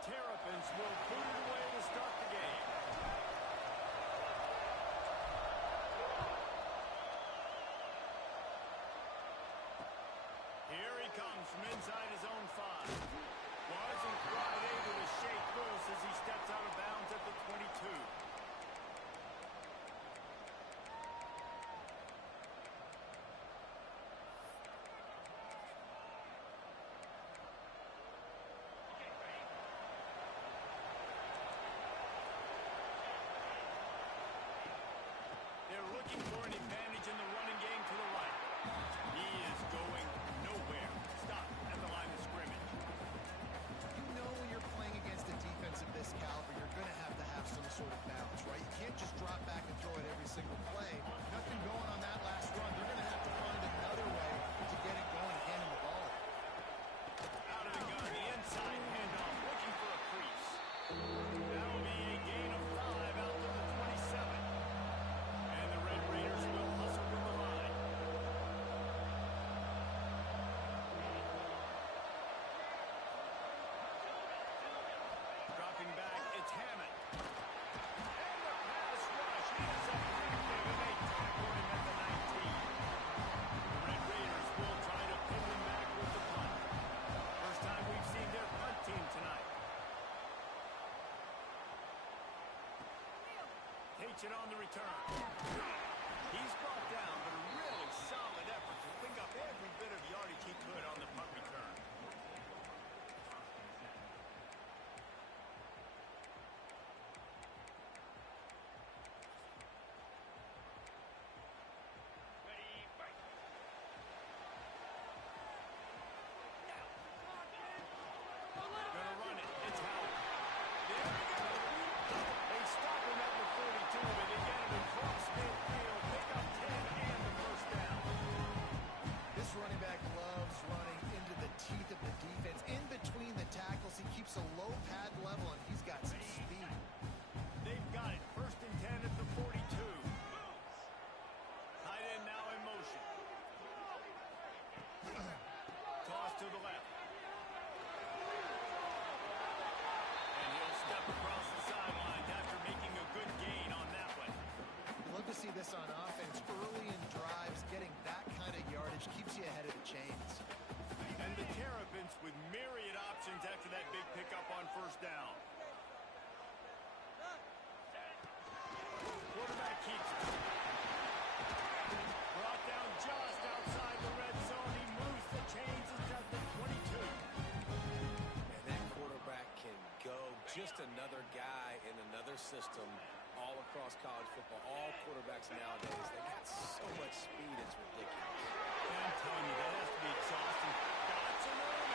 Terrapins will boot it away to start the game. Here he comes from inside his own 5. Wasn't quite able to shake loose as he steps out of bounds at the 22. They're looking for an advantage in the running game to the right. He is going nowhere. Stop at the line of scrimmage. You know when you're playing against a defense of this caliber, you're going to have some sort of balance, right? You can't just drop back and throw it every single play. Nothing going on that last run. They're going to have to find another way to get it going and hand him the ball. Out of the gun, the inside handoff, looking for a crease. That will be a gain of 5 out to the 27. And the Red Raiders will hustle from the line. Dropping back, it's Hammond. And the pass rush is effective, and they tackle him at the 19. The Red Raiders will try to pin him back with the punt. First time we've seen their punt team tonight. Takes it on the return. He's brought down, but a really solid effort to pick up every bit of yardage he could on the punt return. Gonna run it. It's Howard. There we go. They stop him at the 42, but they get him across midfield. Pick up 10 and the first down. This running back loves running into the teeth of the defense. In between the tackles, he keeps a low pad level, and he's got some speed. They've got it. First and 10 at the 42. Tight end now in motion. Toss to the left. And he'll step across the sidelines after making a good gain on that one. You love to see this on offense. Early in drives, getting that kind of yardage keeps you ahead of the chains. And the Terrapins with myriad options after that big pickup on first down. Quarterback keeps it. Brought down just outside the red zone. He moves the chains. It's at the 22. And that quarterback can go. Just another guy in another system all across college football. All quarterbacks nowadays, they got so much speed, it's ridiculous. I'm telling you, that has to be exhausting. Got some room.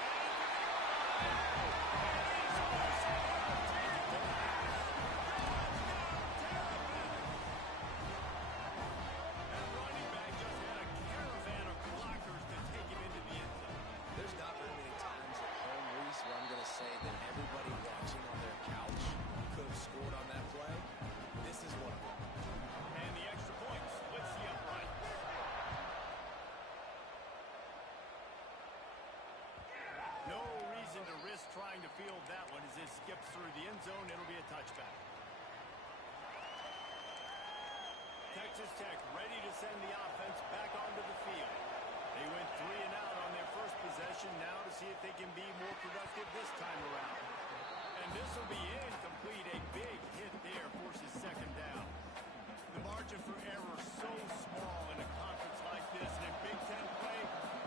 That running back just had a caravan of blockers to take him into the end zone. There's not very many times at home, Reese, where I'm going to say that everybody watching on their couch could have scored on that play. This is one of them. And the extra point splits the upright. No reason to risk trying to field that one as it skips through the end zone. It'll be a touchback. Texas Tech ready to send the offense back onto the field. They went 3 and out on their first possession. Now to see if they can be more productive this time around. And this will be incomplete. A big hit there forces second down. The margin for error so small in a conference like this. And in Big Ten play,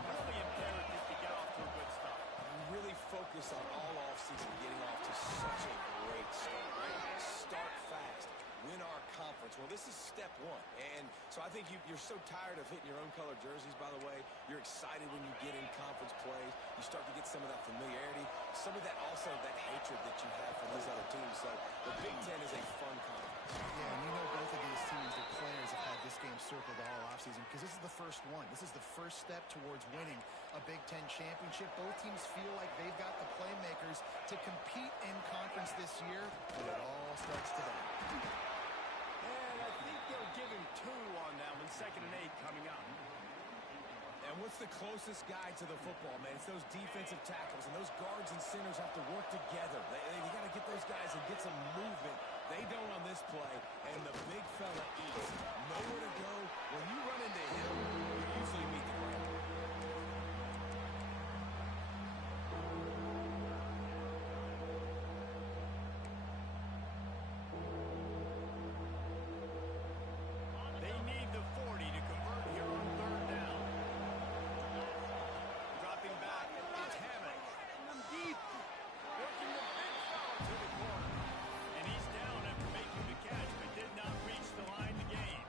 really imperative to get off to a good start. Really focus on all offseason getting off to such a great start, right? Start fast. Win our conference. Well, this is step one. And so I think you're so tired of hitting your own color jerseys, by the way. You're excited when you get in conference plays. You start to get some of that familiarity, some of that also that hatred that you have for these other teams. So the Big Ten is a fun conference. Yeah, and you know both of these teams, their players have had this game circled all offseason because this is the first one. This is the first step towards winning a Big Ten championship. Both teams feel like they've got the playmakers to compete in conference this year, but it all starts today. And I think they'll give him 2 on that one. 2nd and 8 coming up. And what's the closest guy to the football, man? It's those defensive tackles, and those guards and centers have to work together. They got to get those guys and get some movement. They don't on this play, and the big fella eats. Nowhere to go. When you run into him, you usually meet the ground. They need the 40 to convert here on third down. Dropping back, it's Hammond. Working the big fella to the corner. And he's down after making the catch, but did not reach the line to gain.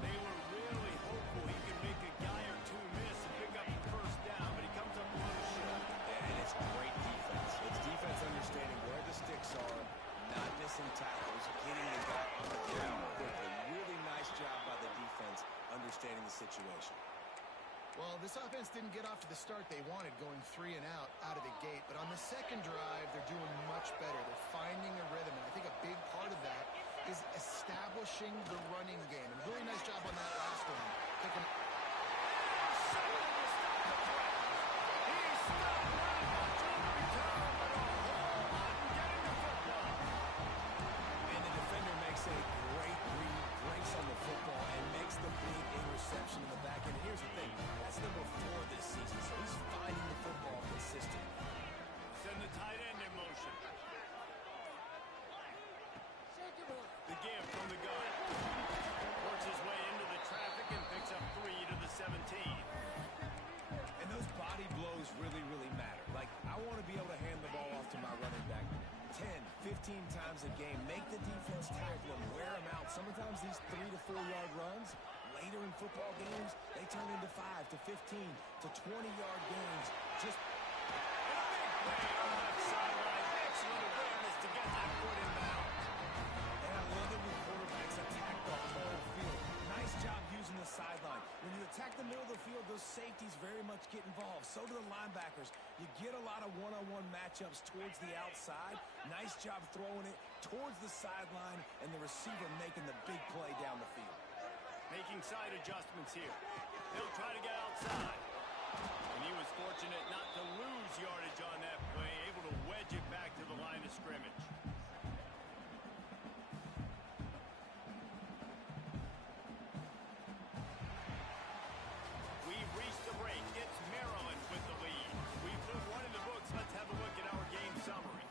They were really hopeful he could make a guy or two miss and pick up the first down, but he comes up a little short. And it's great defense. It's defense understanding where the sticks are, not missing tackles, getting the guy on the ground quickly. Really nice job by the defense understanding the situation. Well, this offense didn't get off to the start they wanted, going 3 and out of the gate. But on the second drive, they're doing much better. They're finding a rhythm, and I think a big part of that is establishing the running game. And really nice job on that last one. Picking And the defender makes a great read, breaks on the football, and makes the big interception in the back end. Here's the thing, that's number 4 this season, so he's finding the football consistently. Send the tight end in motion. The give from the gun. Works his way into the traffic and picks up 3 to the 17. And those body blows really, really matter. Like, I want to be able to hand the ball off to my running back 10, 15 times a game. Make the defense tackle him, wear him out. Sometimes these 3 to 4 yard runs, later in football games, they turn into 5 to 15 to 20-yard games. Just And a big play on that sideline. Excellent awareness to get that foot in bounds. And I love it when quarterbacks attack the whole field. Nice job using the sideline. When you attack the middle of the field, those safeties very much get involved. So do the linebackers. You get a lot of one-on-one matchups towards the outside. Nice job throwing it towards the sideline, and the receiver making the big play down the field. Making side adjustments here. He'll try to get outside. And he was fortunate not to lose yardage on that play, able to wedge it back to the line of scrimmage. We've reached the break. It's Maryland with the lead. We've put one in the books. Let's have a look at our game summary.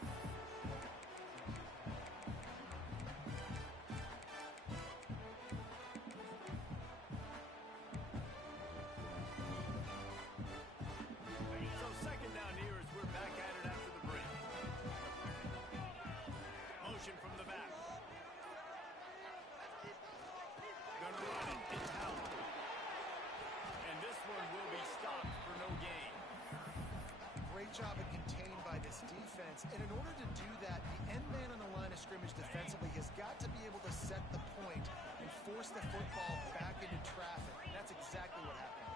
So second down here as we're back at it after the break. Motion from the back. Gonna run it. It's Howard. And this one will be stopped for no gain. great job at contained by this defense. And in order to do that, the end man on the line of scrimmage defensively has got to be able to set the point and force the football back into traffic. And that's exactly what happened.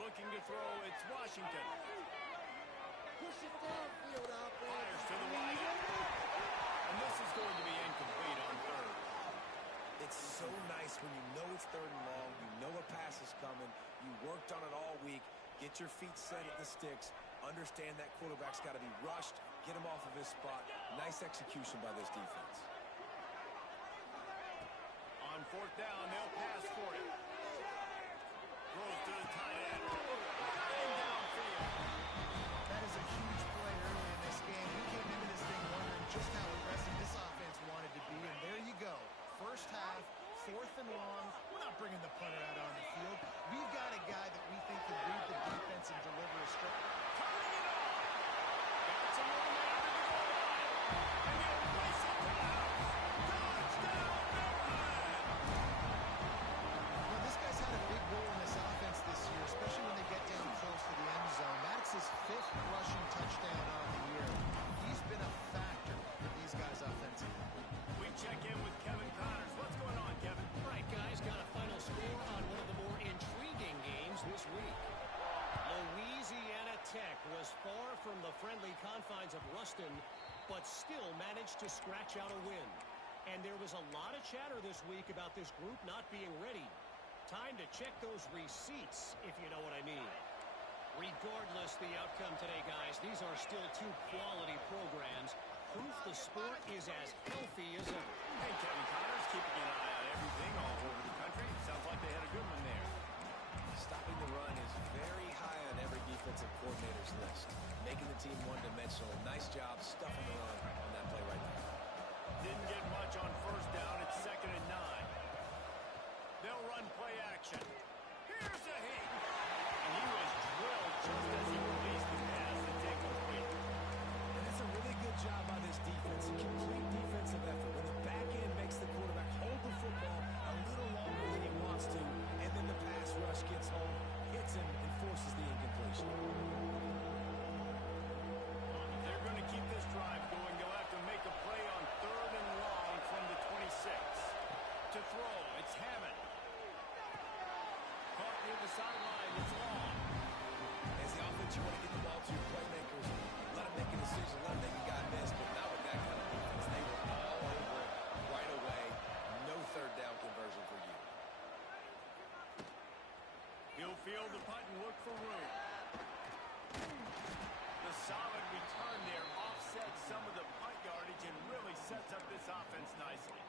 Looking to throw, it's Washington. Push it downfield out there. Fires to the right. And this is going to be incomplete on third. It's so nice when you know it's third and long, you know a pass is coming, you worked on it all week, get your feet set at the sticks, understand that quarterback's got to be rushed, get him off of his spot. Nice execution by this defense. On fourth down, they'll pass for it. Throws to the tight end. And downfield. That is a huge play early in this game. We came into this thing wondering just how aggressive this offense wanted to be, and there you go. First half, fourth and long. We're not bringing the punter out on the field. We've got a guy that we think can read the defense and deliver a strike. Turning it off. Got some room after the goal line. And he'll place it to the house. Touchdown, Maryland! Well, this guy's had a big role in this offense this year, especially when they get down close to the end zone. That's his 5th rushing touchdown on the year. He's been a factor for these guys offensively. We check in with Kevin Connors. What's going on, Kevin? Right, guys, got a final score on one of the more intriguing games this week. Louisiana Tech was far from the friendly confines of Ruston, but still managed to scratch out a win. And there was a lot of chatter this week about this group not being ready. Time to check those receipts, if you know what I mean. Regardless the outcome today, guys, these are still two quality programs. Proof the sport is as healthy as ever. And Kevin Connors keeping an eye on everything all over the country. Sounds like they had a good one there. Stopping the run is very high on every defensive coordinator's list. Making the team one-dimensional. Nice job stuffing the run on that play right there. Didn't get much on first down. It's 2nd and 9. They'll run play action. Here's a hit. And he was drilled just as he released the pass. It's incomplete. And it's a really good job by this defense. A complete defensive effort. When the back end makes the quarterback hold the football a little longer than he wants to, and then the pass rush gets home, hits him, and forces the incompletion. They're going to keep this drive going. They'll have to make a play on 3rd and long from the 26. To throw, it's Hammond. Caught near the sideline, it's long. As the offense, you want to get the ball to your playmakers. Let them make a decision, let them make a guy miss, but not with that kind of defense. They were all over it right away. No 3rd down conversion for you. He'll field the punt and look for room. The solid return there offsets some of the punt yardage and really sets up this offense nicely.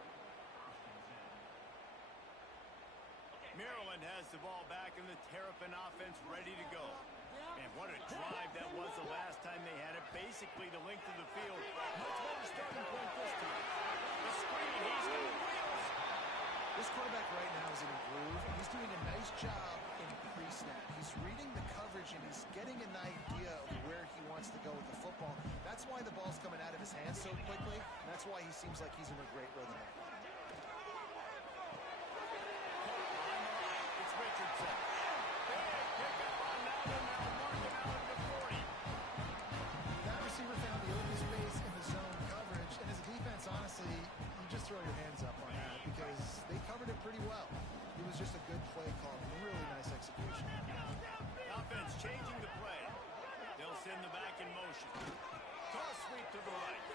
Maryland has the ball back and the Terrapin offense ready to go. And what a drive that was the last time they had it. Basically the length of the field. Much better starting point this time. The screen, he's got the wheels. This quarterback right now is in a groove, and he's doing a nice job in pre-snap. He's reading the coverage, and he's getting an idea of where he wants to go with the football. That's why the ball's coming out of his hands so quickly, and that's why he seems like he's in a great rhythm. It's Richardson. Big pickup on that one. Now mark him out at the 40. That receiver found the open space in the zone coverage, and as a defense, honestly, you just throw your hands up on that because they covered it pretty well. It was just a good play call, really nice execution. Offense changing the play. They'll send the back in motion. Toss sweep to the right.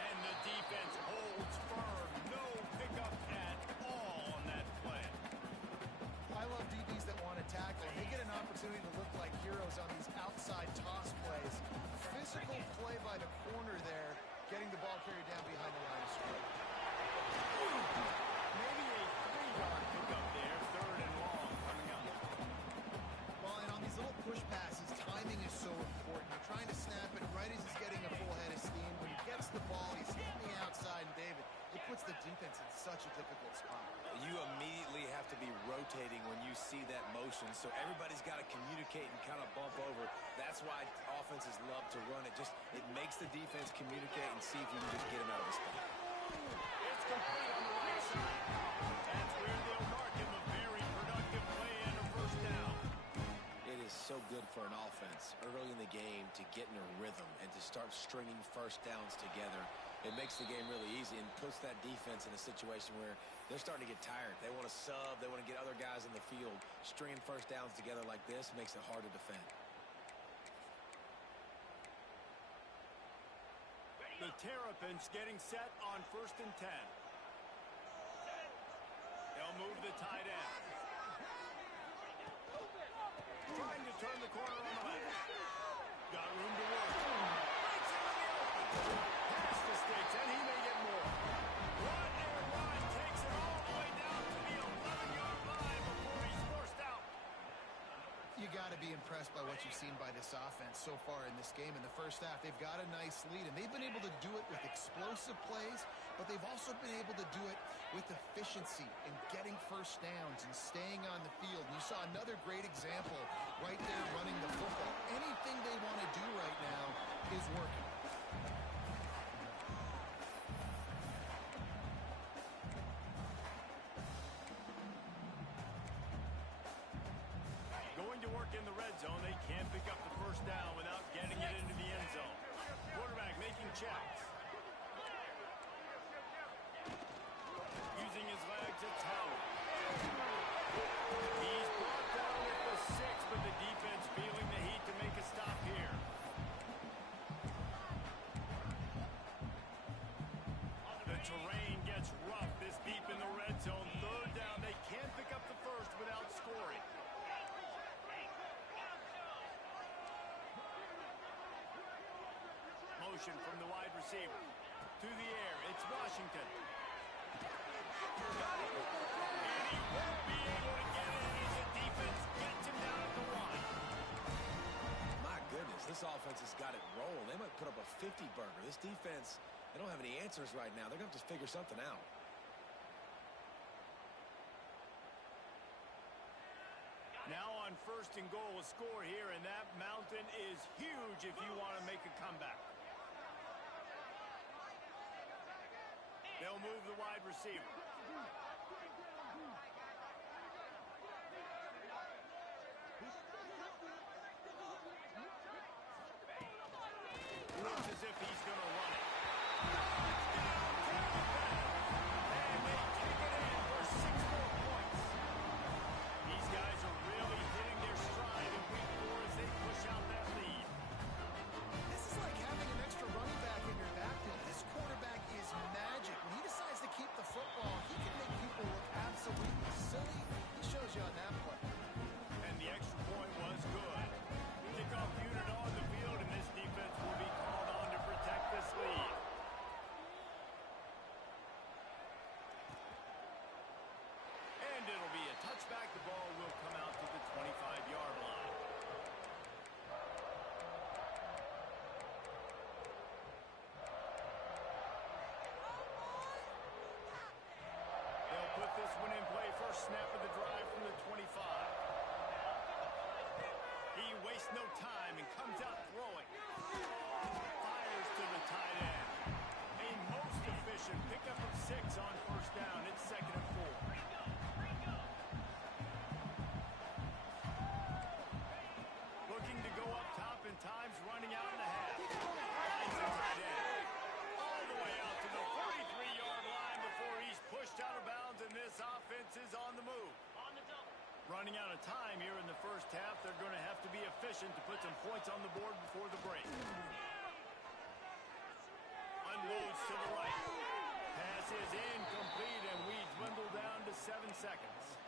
And the defense holds firm. No pickup at all on that play. I love DBs that want to tackle. They get an opportunity to look like heroes on these outside toss plays. Physical play by the corner there, getting the ball carried down behind the line of scrimmage. Maybe a 3-yard pickup there. 3rd and long coming up. Well, and on these little push passes, timing is so important. You're trying to snap it right as he's getting a full head of steam. When he gets the ball, he's hitting the outside, and David, it puts the defense in such a difficult spot. You immediately have to be rotating when you see that motion, so everybody's got to communicate and kind of bump over. That's why offenses love to run it. It makes the defense communicate and see if you can just get him out of the spot. It's complete on the right side. That's where they'll mark him. A very productive play and a 1st down. It is so good for an offense early in the game to get in a rhythm and to start stringing 1st downs together. It makes the game really easy and puts that defense in a situation where they're starting to get tired. They want to sub. They want to get other guys in the field. Stringing 1st downs together like this makes it hard to defend. The Terrapins getting set on 1st and 10. They'll move the tight end. Trying to turn the corner on the left. Got room to work. Breaks into the open. Past the sticks, and he may get more. What a run. Takes it all the way down to the 11-yard line before he's forced out. You got to be impressed by what you've seen by this offense so far in this game. In the first half, they've got a nice lead, and they've been able to do it with explosive plays, but they've also been able to do it with efficiency and getting 1st downs and staying on the field. And you saw another great example right there running the football. Anything they want to do right now is working. Going to work in the red zone. They can't pick up the 1st down without getting it into the end zone. Quarterback making checks. Using his legs, it's Howard. He's brought down at the 6, but the defense feeling the heat to make a stop here. terrain gets rough this deep in the red zone. Third down, they can't pick up the first without scoring. Motion from the wide receiver. To the air, it's Washington. And he won't be able to get it as the defense gets him down at the line. My goodness, this offense has got it rolling. They might put up a 50-burger. This defense, they don't have any answers right now. They're going to have to figure something out. Now on first and goal, a score here, and that mountain is huge if you want to make a comeback. They'll move the wide receiver. Looks as if he's going to run it. And they kick it in for 6 more points. These guys are really hitting their stride in week 4 as they push out that lead. This is like having an extra running back in your backfield. This quarterback is magic. When he decides to keep the football, he can make people look absolutely silly. He shows you on that play. And the extra point was good. Kickoff unit on the field, and this defense will be called on to protect this lead. And it'll be a touchback. The ball will come out to the 25-yard line. They'll put this one in play. First snap of the drive from the 25. He wastes no time and comes out throwing. Fires to the tight end. A most efficient pickup of 6 on first down. It's 2nd and 4. Looking to go up top in times, running out in the half. Finds the tight end. All the way out to the 43-yard line before he's pushed out of bounds, and this offense is on the move. Running out of time here in the first half. They're going to have to be efficient to put some points on the board before the break. Unloads to the right. Pass is incomplete, and we dwindle down to 7 seconds.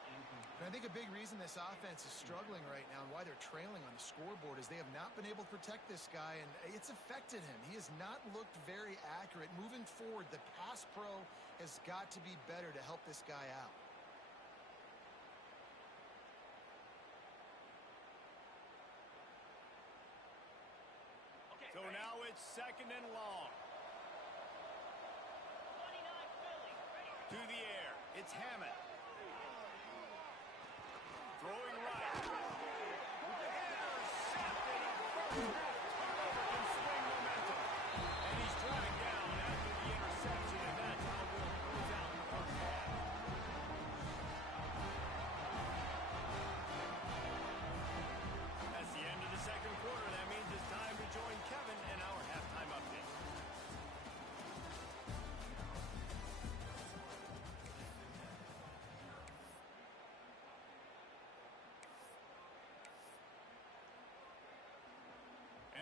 And I think a big reason this offense is struggling right now and why they're trailing on the scoreboard is they have not been able to protect this guy, and it's affected him. He has not looked very accurate. Moving forward, the pass pro has got to be better to help this guy out. So now it's 2nd and long. To the air, it's Hammond. Throwing right. Intercepted. Can swing momentum. And he's dragged down after the interception, and that's how we'll close out the first half. That's the end of the second quarter. That means it's time to join Kevin in our halftime update.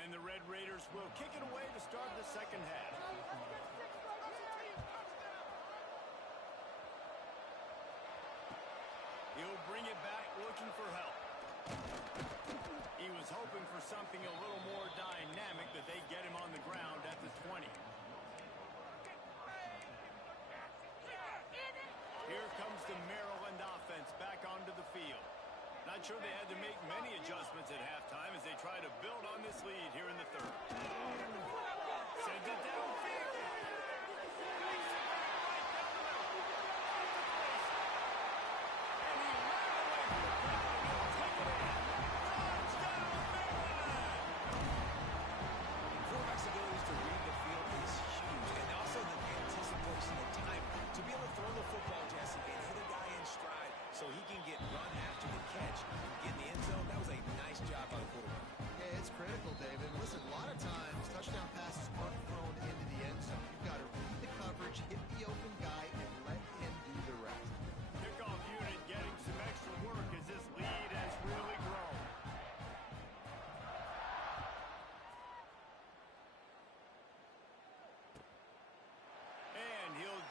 And the Red Raiders will kick it away to start the second half. He'll bring it back looking for help. He was hoping for something a little more dynamic, but they get him on the ground at the 20. Here comes the Maryland offense back onto the field. Not sure they had to make many adjustments at halftime as they try to build on this lead here in the third. Sends it downfield. And he ran away from the crowd and he'll take it in. Touchdown, Maryland! Quarterback's abilities to read the field is huge, and also the anticipation and time to be able to throw the football, Jesse, and hit a guy in stride so he can get run after the catch and get in the end zone. That was a nice job by the quarterback. Yeah, it's critical, David. Listen, a lot of times touchdown passes are thrown into the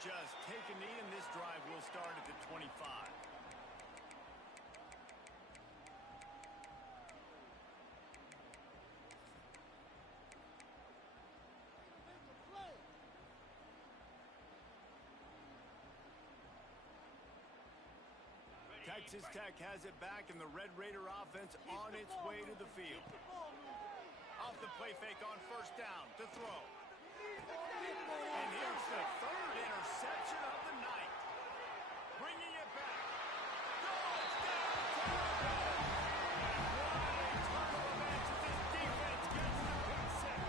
just take a knee, and this drive will start at the 25. Texas Tech has it back, and the Red Raider offense on its way to the field. Off the play fake on first down to throw. And here's the third interception of the night. Bringing it back. Goes down to the and what a turn of events as this defense gets the pick six.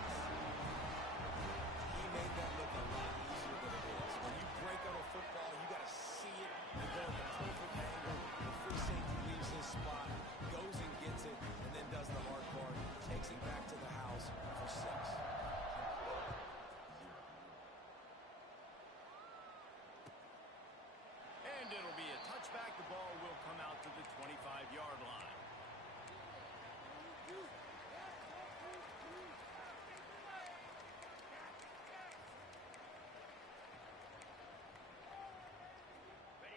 He made that look a lot easier than it is. When you break on a football, you got to see it and go in the perfect angle. The free safety leaves his spot, goes and gets it, and then does the hard part, takes it back to the house for 6. And it'll be a touchback. The ball will come out to the 25-yard line.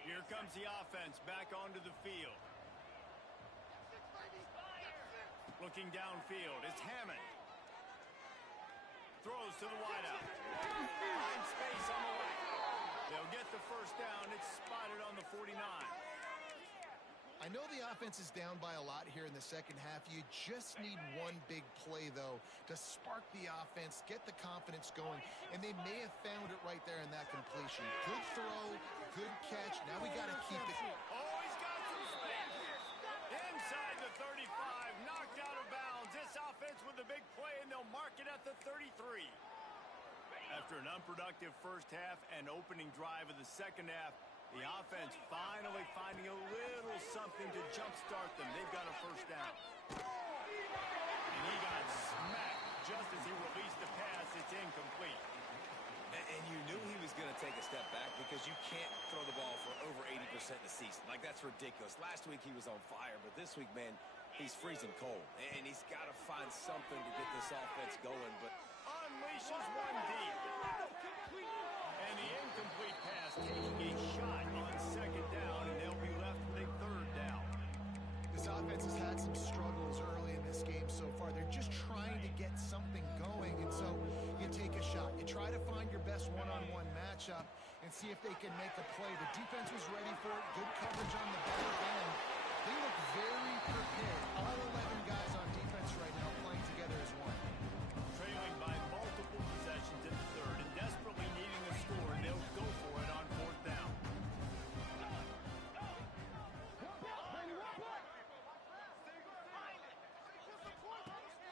Here comes the offense back onto the field. Looking downfield, it's Hammond. Throws to the wideout. Finds space on the right. They'll get the first down. It's spotted on the 49. I know the offense is down by a lot here in the second half. You just need one big play, though, to spark the offense, get the confidence going, and they may have found it right there in that completion. Good throw, good catch. Now we got to keep it. Oh, he's got some space. Inside the 35, knocked out of bounds. This offense with a big play, and they'll mark it at the 33. After an unproductive first half and opening drive of the second half, the offense finally finding a little something to jumpstart them. They've got a first down. And he got smacked just as he released the pass. It's incomplete. And you knew he was going to take a step back because you can't throw the ball for over 80% in the season. Like, that's ridiculous. Last week he was on fire, but this week, man, he's freezing cold. And he's got to find something to get this offense going. But unleashes one deep. And the incomplete pass taking a shot on second down, and they'll be left with a third down. This offense has had some struggles early in this game so far. They're just trying to get something going, and so you take a shot. You try to find your best one-on-one matchup and see if they can make a play. The defense was ready for it. Good coverage on the back end. They look very prepared. All 11 guys on defense right now playing together as one. Trailing by multiple possessions in the third and desperately needing a score, and they'll go for it on fourth down.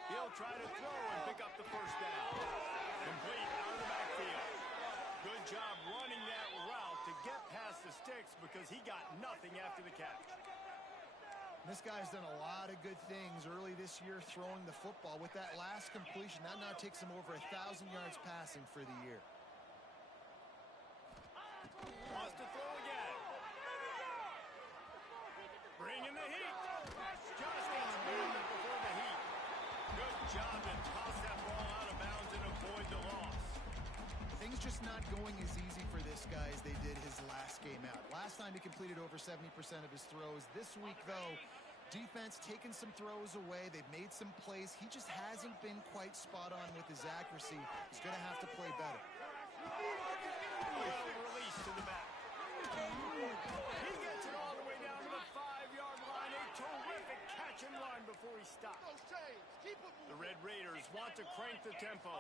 He'll try to throw and pick up the first down. Complete out of the backfield. Good job running that route to get past the sticks because he got nothing after the catch. This guy's done a lot of good things early this year throwing the football. With that last completion, that now takes him over 1,000 yards passing for the year. Wants to throw again. Bringing the heat. Just needs a moment before the heat. Good job to toss that ball out of bounds and avoid the loss. Things just not going as easy for this guy as they did his last game out. Last time he completed over 70% of his throws. This week, though, defense taking some throws away. They've made some plays. He just hasn't been quite spot on with his accuracy. He's going to have to play better. Well released to the back. He gets it all the way down to the 5-yard line. A terrific catch and run before he stops. The Red Raiders want to crank the tempo.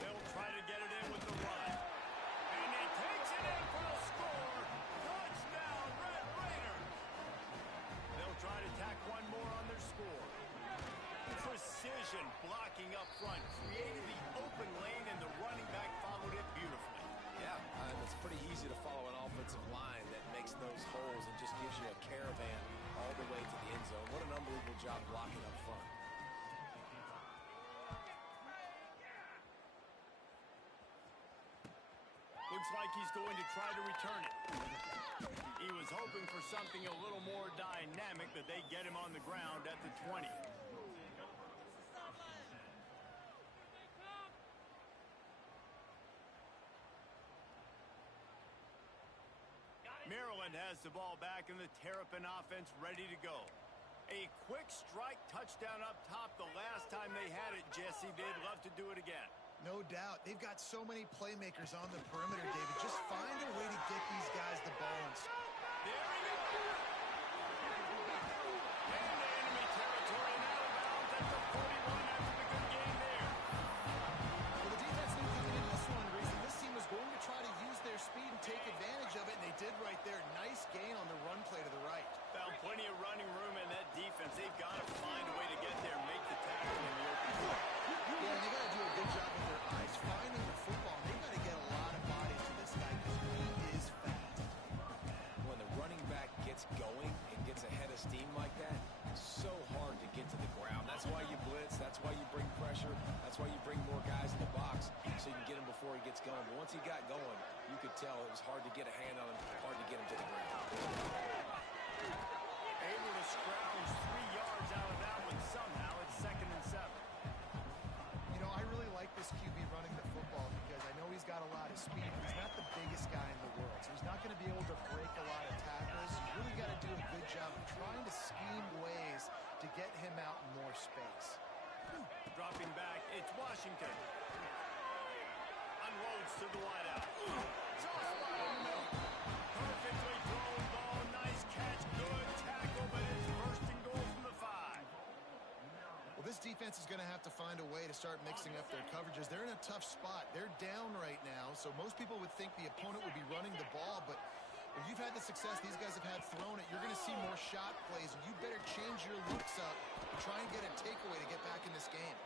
They'll try to get it in with the run. And he takes it in for the score. Touchdown, Red Raiders. They'll try to tack one more on their score. Precision blocking up front created the open lane, and the running back followed it beautifully. yeah, it's pretty easy to follow an offensive line that makes those holes and just gives you a caravan all the way to the end zone. What an unbelievable job blocking up front. Looks like he's going to try to return it. He was hoping for something a little more dynamic, but they get him on the ground at the 20. Maryland has the ball back in the Terrapin offense ready to go. A quick strike touchdown up top the last time they had it, Jesse. They'd love to do it again. No doubt. They've got so many playmakers on the perimeter, David. Just find a way to get these guys the ball. There he goes! Into enemy territory and out of bounds at the 41 after the good game there. Well, the defense knew coming into this one, Reese, that this team was going to try to use their speed and take advantage of it, and they did right there. Nice gain on the run play to the right. Found plenty of running room in that defense. They've got to find a way to get there and make the tackle in the open field. Yeah, and they got to do a good job with their eyes finding the football. They got to get a lot of bodies to this guy because he is fast. When the running back gets going and gets ahead of steam like that, it's so hard to get to the ground. That's why you blitz. That's why you bring pressure. That's why you bring more guys in the box so you can get him before he gets going. But once he got going, you could tell it was hard to get a hand on him, hard to get him to the ground. Able to scrounge 3 yards out of that one somehow. It's 2nd and 7. You know, I really like this QB running the football because I know he's got a lot of speed, but he's not the biggest guy in the world. So he's not going to be able to break a lot of tackles. You really got to do a good job of trying to scheme ways to get him out in more space. Dropping back, it's Washington. Unloads to the wideout. Soft spot in the middle. Perfectly thrown ball. Nice catch. Good tackle, but it's 1st and goal from the 5. Well, this defense is going to have to find a way to start mixing up their coverages. They're in a tough spot. They're down right now, so most people would think the opponent would be running the ball, but if you've had the success these guys have had throwing it, you're going to see more shot plays, and you better change your looks up and try and get a takeaway to get back in this game.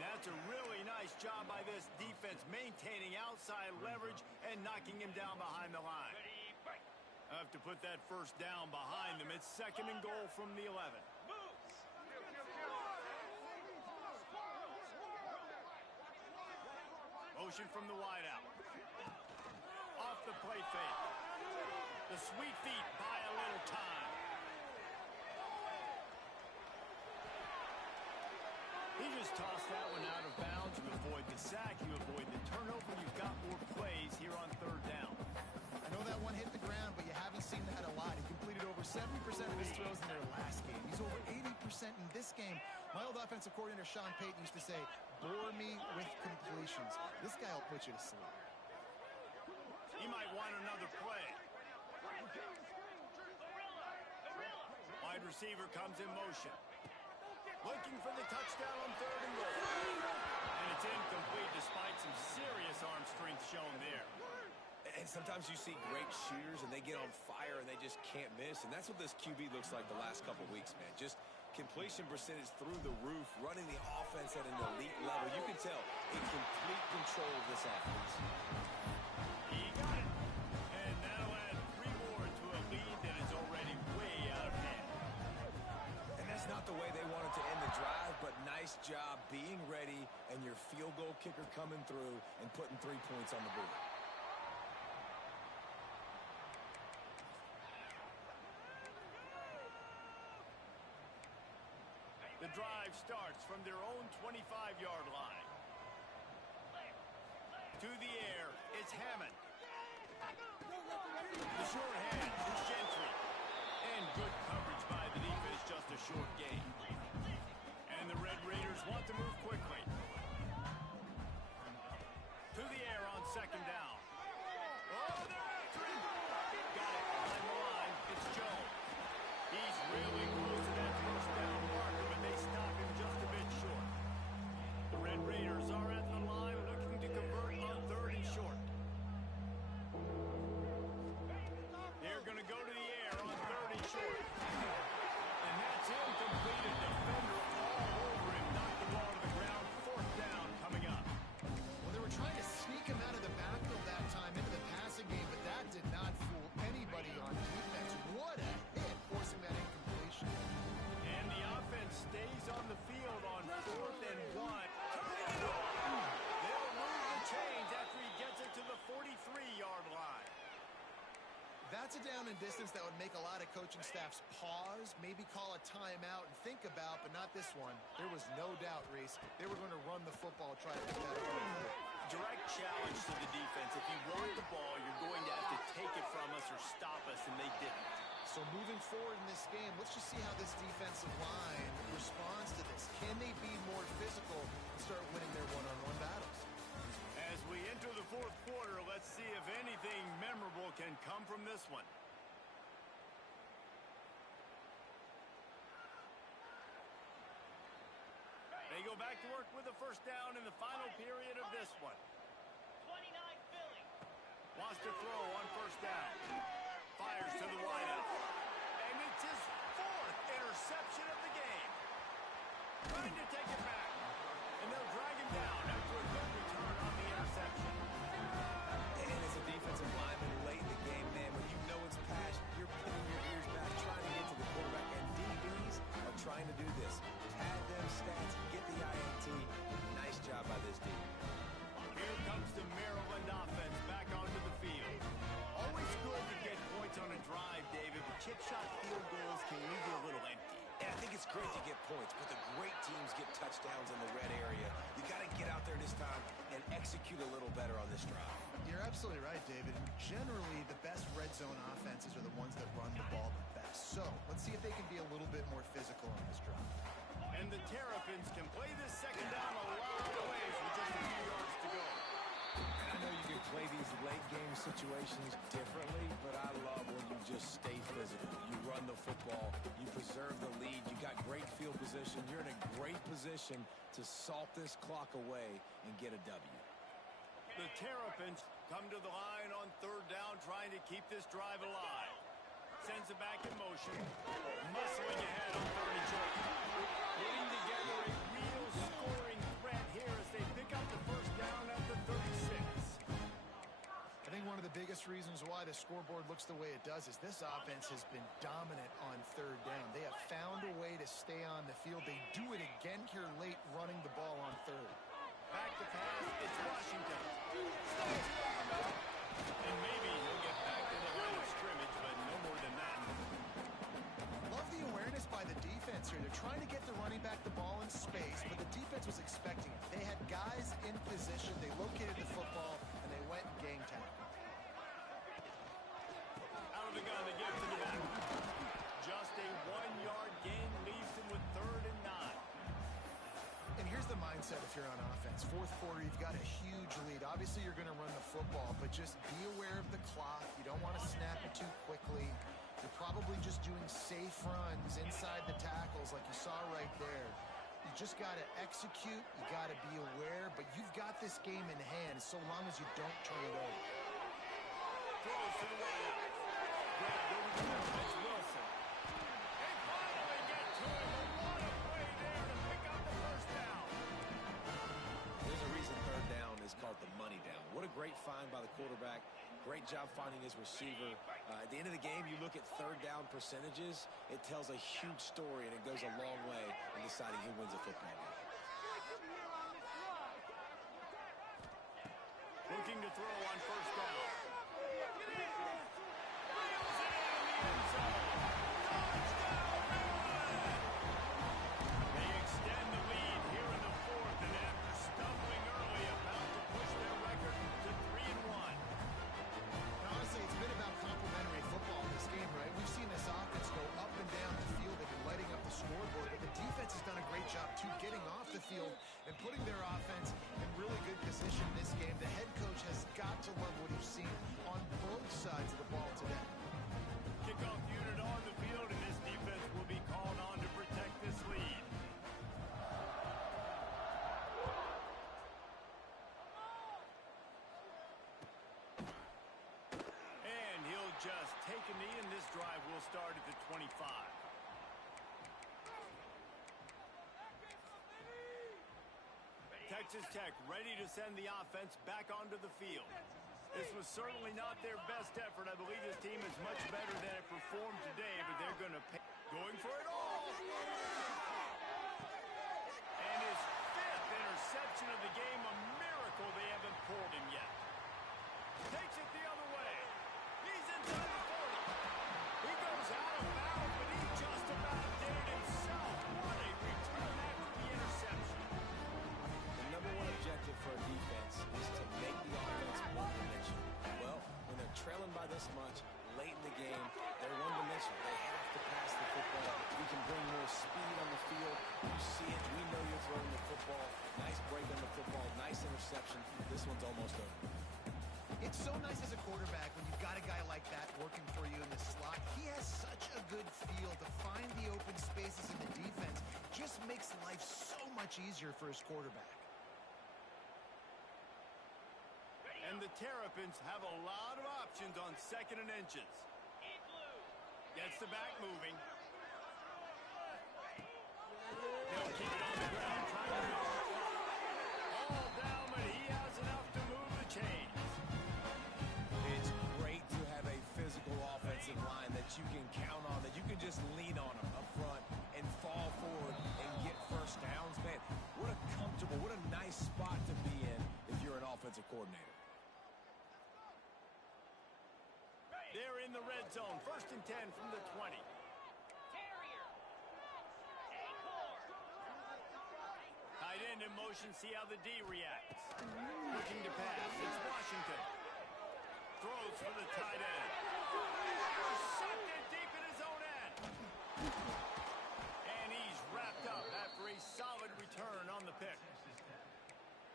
That's a really nice job by this defense, maintaining outside leverage and knocking him down behind the line. Have to put that 1st down behind them. It's 2nd and goal from the 11. Motion from the wideout. Off the play fake. The sweet feet buy a little time. He just tossed that one out of bounds. You avoid the sack. You avoid the turnover. You've got more plays here on 3rd down. I know that one hit the ground, but you haven't seen that a lot. He completed over 70% of his throws in their last game. He's over 80% in this game. My old offensive coordinator, Sean Payton, used to say, bore me with completions. This guy will put you to sleep. He might want another play. Wide receiver comes in motion. Looking for the touchdown on 3rd and goal. And it's incomplete despite some serious arm strength shown there. And sometimes you see great shooters and they get on fire and they just can't miss. And that's what this QB looks like the last couple weeks, man. Just completion percentage through the roof, running the offense at an elite level. You can tell in complete control of this offense. He got it. And that'll add 3 more to a lead that is already way out of hand. And that's not the way they wanted to end the drive, but nice job being ready and your field goal kicker coming through and putting 3 points on the board. The drive starts from their own 25-yard line. To the air, it's Hammond. The short hand is Gentry. And good coverage by the defense, just a short gain. And the Red Raiders want to move quickly. To the air on 2nd down. Oh, they're after him! Got it behind the line. It's Jones. He's really close to that 1st down marker, but they stop him just a bit short. The Red Raiders are at the line looking to convert on 3rd and short. They're going to go to the air on 3rd and short. And that's incomplete. A defender all over him. Knocked the ball to the ground. 4th down coming up. Well, they were trying to sneak him out of the backfield that time into the passing game, but that did not fool anybody on defense. What a hit, forcing that incompletion. And the offense stays on the field on 4th and 1. Turning it over. They'll move the chains after he gets it to the 43-yard line. That's a down and distance that would make a lot of coaching staffs pause, maybe call a timeout and think about, but not this one. There was no doubt, Reese, they were going to run the football, try to pick that up. Direct challenge to the defense. If you want the ball, you're going to have to take it from us us or stop us, and they didn't. So moving forward in this game, let's just see how this defensive line responds to this. Can they be more physical and start winning their one-on-one battles? As we enter the fourth quarter, let's see if anything memorable can come from this one. They go back to work with a first down in the final period of this one. 29 Philly. Wants to throw on first down. Fires to the wideout. And it's his fourth interception of the game. Trying to take it back. And they'll drag him down after a good return on the interception. And as a defensive lineman late in the game, man, when you know it's pass, you're pinning your ears back, trying to get to the quarterback. And DBs are trying to do this. Pad them stats, get the INT. Nice job by this D. Here comes the Maryland offense back onto the field. Always good to get points on a drive, David, but chip shot field goals can leave you a little empty. And I think it's great to get points, but the great teams get touchdowns in the red area. You got to get out there this time and execute a little better on this drive. You're absolutely right, David. Generally, the best red zone offenses are the ones that run the ball the best. So let's see if they can be a little bit more physical on this drive. And the Terrapins can play this second down a lot of ways with just a few yards to go. And I know you can play these late game situations differently, but I love when you just stay physical. You run the football, you preserve the lead, you got great field position, you're in a great position to salt this clock away and get a W. The Terrapins come to the line on third down, trying to keep this drive alive. Sends it back in motion. Muscling ahead on third and short. Putting together a real scoring threat here as they pick up the first down at the 36. I think one of the biggest reasons why the scoreboard looks the way it does is this offense has been dominant on third down. They have found a way to stay on the field. They do it again here late, running the ball on third. Back to pass, it's Washington. And maybe he'll get back to the line of scrimmage, but no more than that. Love the awareness by the defense here. They're trying to get the running back the ball in space, but the defense was expecting it. They had guys in position. They located the football, and they went gang tackle. Out of the gun, they give it to the back. Just a 1-yard gain leaves them with 3rd and 9. And here's the mindset if you're on offense. Fourth quarter, you've got a huge lead. Obviously, you're going to run the football, but just be aware of the clock. You don't want to snap it too quickly. You're probably just doing safe runs inside the tackles like you saw right there. You just got to execute. You got to be aware, but you've got this game in hand so long as you don't turn it over. Throws to the wideout. Grabbed over the middle. It's Wilson. They finally get to him. What a play there to pick up the first down. There's a reason third down is called the money down. What a great find by the quarterback. Great job finding his receiver. At the end of the game, you look at third down percentages. It tells a huge story, and it goes a long way in deciding who wins a football game. Looking to throw on first down. Wheels it in the end zone. Touchdown, Maryland! They extend the lead here in the fourth, and after stumbling early, about to push their record to 3-1. Honestly, it's been about complementary football in this game, right? We've seen this offense go up and down the field. They've been lighting up the scoreboard, but the defense has done a great job, too, getting off the field and putting their offense in really good position in this game. The head coach has got to love what he's seen on both sides of the ball today. Kickoff unit on the field, and this defense will be called on to protect this lead. And he'll just take a knee, and this drive will start at the 25. Texas Tech ready to send the offense back onto the field. This was certainly not their best effort. I believe this team is much better than it performed today, but they're going to pay. Going for it all. And his 5th interception of the game, a miracle they haven't pulled him yet. Takes it the other way. He's inside the 40. He goes out of bounds, but he just about did it himself. What a return after the interception. The number one objective for a defense is to make the offense one-dimensional. Well, when they're trailing by this much, interception. This one's almost over. It's so nice as a quarterback when you've got a guy like that working for you in the slot. He has such a good feel to find the open spaces in the defense. Just makes life so much easier for his quarterback. And the Terrapins have a lot of options on 2nd and inches. Gets the back moving. They'll keep it on the ground, trying to move. All down, but he has enough to move the chains. It's great to have a physical offensive line that you can count on, that you can just lean on them up front and fall forward and get first downs. Man, what a comfortable, what a nice spot to be in if you're an offensive coordinator. They're in the red zone. 1st and 10 from the 20. Tight end in motion. See how the D reacts. Looking to pass. It's Washington. Throws for the tight end. Sucked it deep in his own end. And he's wrapped up after a solid return on the pick.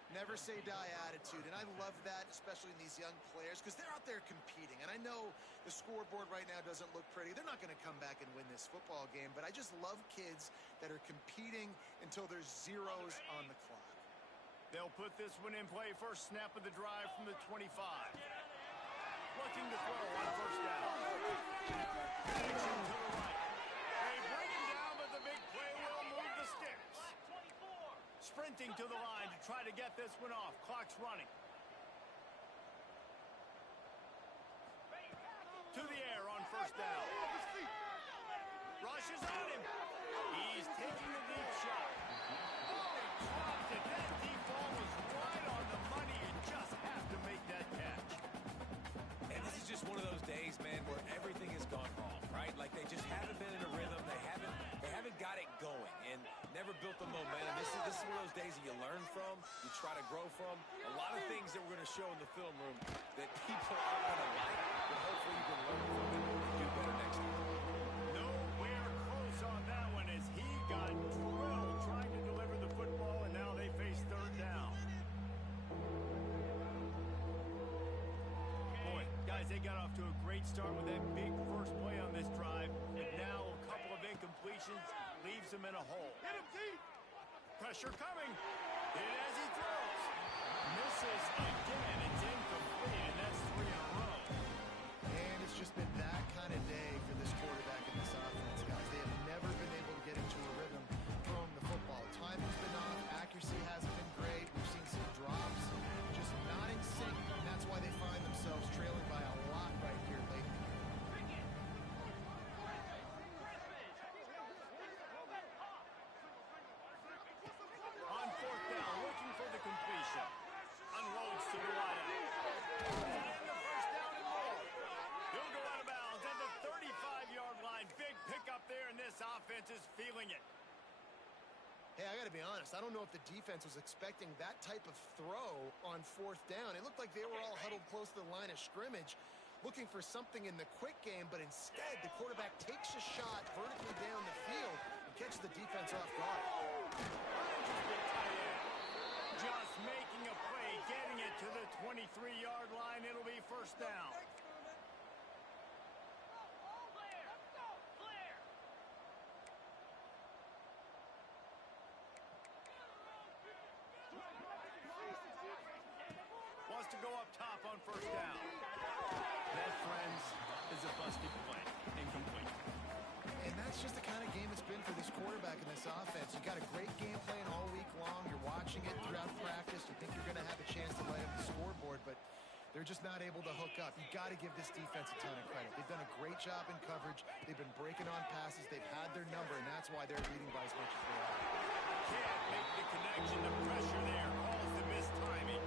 Never say die attitude, and I love that, especially in these young players, because they're out there competing. And I know the scoreboard right now doesn't look pretty. They're not going to come back and win this football game, but I just love kids that are competing until there's zeros on the clock. They'll put this one in play. First snap of the drive from the 25. Looking to throw on 1st down. Action to the right. They bring him down, but the big play will move the sticks. Sprinting to the line to try to get this one off. Clock's running. To the air on 1st down. Rushes on him. He's taking a deep shot. Oh, he dropped it. That deep ball was right on the money. You just have to make that catch. And this is just one of those days, man, where everything has gone wrong, right? Like they just haven't been in a rhythm. They haven't got it going and never built the momentum. This is one of those days that you learn from, you try to grow from. A lot of things that we're going to show in the film room that people aren't going to like, but hopefully you can learn from it and do better next time. Nowhere close on that one as he got drilled trying to deliver the football, and now they face 3rd down. Boy, guys, they got off to a great start with that big first play on this drive, but now a couple of incompletions leaves them in a hole. Get him deep! Pressure coming. Hit as he throws. Misses again. It's incomplete, and that's 3 in a row. And it's just been that kind of day for this quarterback and this offense, guys. They have never been able to get into a rhythm throwing the football. Timing's been off. Accuracy hasn't been great. We've seen some drops. Just not in sync, and that's why they find themselves trailing by a lot right here late in the game. On 4th down, looking for the completion. Unloads to the wideout. And the 1st down and more. He'll go out of bounds at the 35-yard line. Big pickup there, and this offense is feeling it. Hey, I got to be honest. I don't know if the defense was expecting that type of throw on 4th down. It looked like they were all huddled close to the line of scrimmage, looking for something in the quick game, but instead the quarterback takes a shot vertically down the field and catches the defense off guard. Just making a play, getting it to the 23-yard line. It'll be 1st down. Wants to go up top on 1st down. That, friends, is a busted play. Incomplete. And that's just the kind of game it's been for this quarterback and this offense. You got a great game plan all week long. You're watching it throughout practice. You think you're going to have a chance to light up the scoreboard, but they're just not able to hook up. You got to give this defense a ton of credit. They've done a great job in coverage. They've been breaking on passes. They've had their number, and that's why they're leading by as much as they are. Can't make the connection. The pressure there calls the missed timing.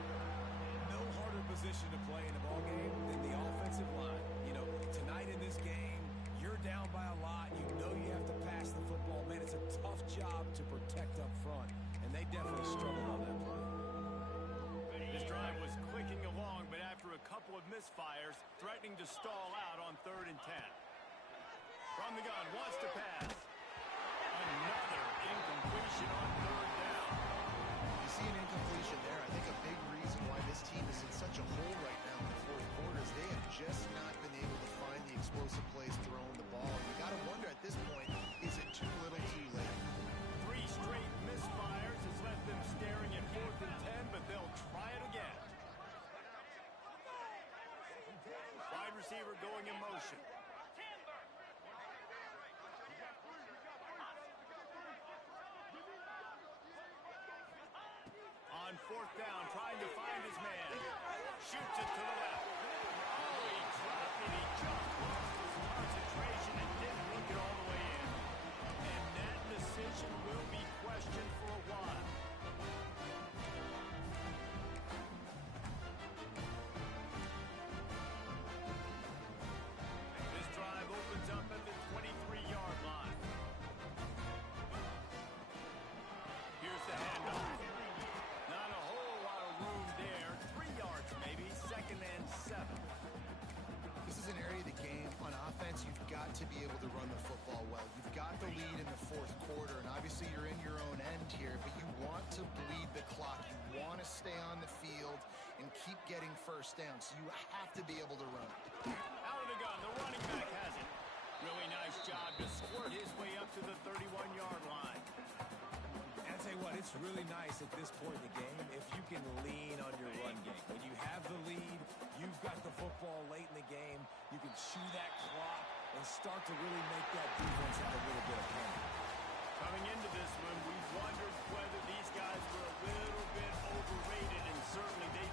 No harder position to play in a ball game than the offensive line. You know, tonight in this game, you're down by a lot. You know you have to pass the football. Man, it's a tough job to protect up front, and they definitely struggled on that play. This drive was clicking along, but after a couple of misfires, threatening to stall out on 3rd and 10. From the gun, wants to pass. Another incompletion on 3rd down. He's see an incompletion there. I think a big reason why this team is in such a hole right now in the fourth quarter is they have just not been able to find the explosive plays throwing the ball. You got to wonder at this point, is it too little too late? 3 straight misfires has left them staring at 4th and 10, but they'll try it again. Wide receiver going in motion. On 4th down, trying to find his man. Shoots it to the left. Oh, he dropped it. He just lost his concentration and didn't look it all the way in. And that decision will be questioned for a while. This drive opens up at the 23-yard line. Here's the handoff. Not a whole lot of room there. 3 yards maybe. 2nd and 7. This is an area of the game. On offense, you've got to be able to run the football well. You've got the lead in the fourth quarter, and obviously you're in your own end here, but you want to bleed the clock. You want to stay on the field and keep getting first down, so you have to be able to run. Out of the gun. The running back has it. Really nice job to squirt his way up to the 31-yard line. And I'll tell you what, it's really nice at this point in the game if you can lean on your run game. When you have the lead, you've got the football late in the game, you can chew that clock and start to really make that defense have a little bit of pain. Coming into this one, we wondered whether these guys were a little bit overrated, and certainly they